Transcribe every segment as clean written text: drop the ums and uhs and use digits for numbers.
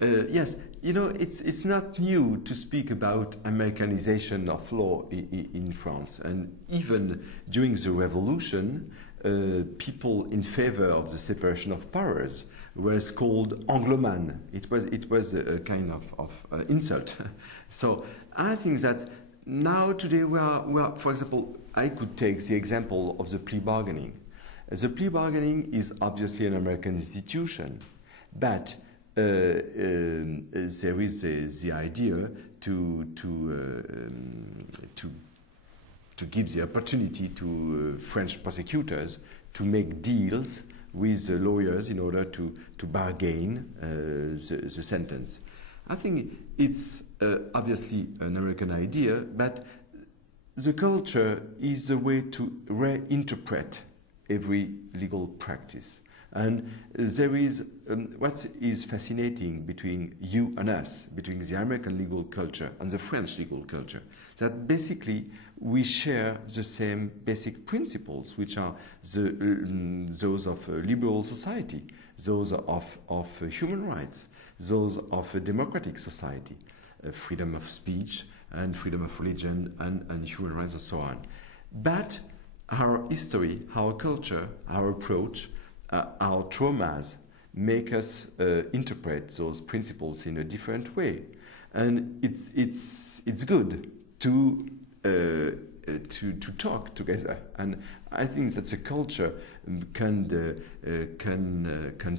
Yes, you know, it's not new to speak about Americanization of law in France. And even during the revolution, people in favor of the separation of powers was called Angloman. It was a kind of insult. So I think that now today we are, for example, I could take the example of the plea bargaining. The plea bargaining is obviously an American institution, but there is the idea to give the opportunity to French prosecutors to make deals with the lawyers in order to bargain the sentence. I think it's obviously an American idea, but the culture is a way to reinterpret every legal practice. And there is what is fascinating between you and us, between the American legal culture and the French legal culture, that basically we share the same basic principles, which are those of a liberal society, those of human rights, those of a democratic society, freedom of speech and freedom of religion and human rights and so on. But our history, our culture, our approach, our traumas make us interpret those principles in a different way, and it's good to talk together. And I think that the culture can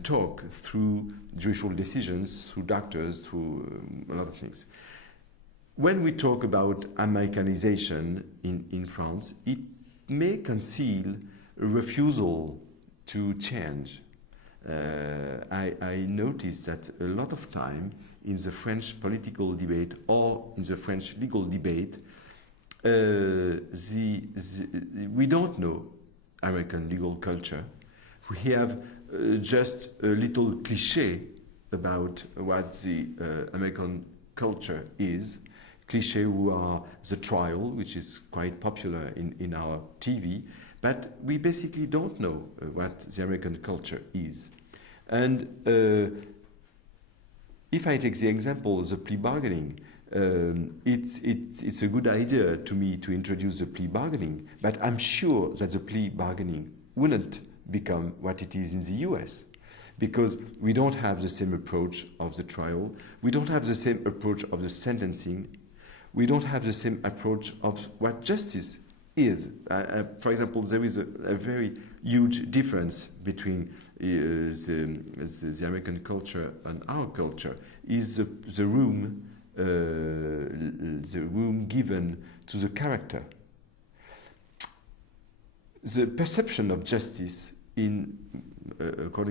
talk through judicial decisions, through doctors, through a lot of things. When we talk about Americanization in France, it may conceal a refusal to change. I noticed that a lot of time in the French political debate or in the French legal debate, we don't know American legal culture. We have just a little cliché about what the American culture is. Cliché who are the trial, which is quite popular in our TV, but we basically don't know what the American culture is. And if I take the example of the plea bargaining, it's a good idea to me to introduce the plea bargaining, but I'm sure that the plea bargaining wouldn't become what it is in the US, because we don't have the same approach of the trial, we don't have the same approach of the sentencing, we don't have the same approach of what justice is. For example, there is a very huge difference between the American culture and our culture. Is the room given to the character. The perception of justice according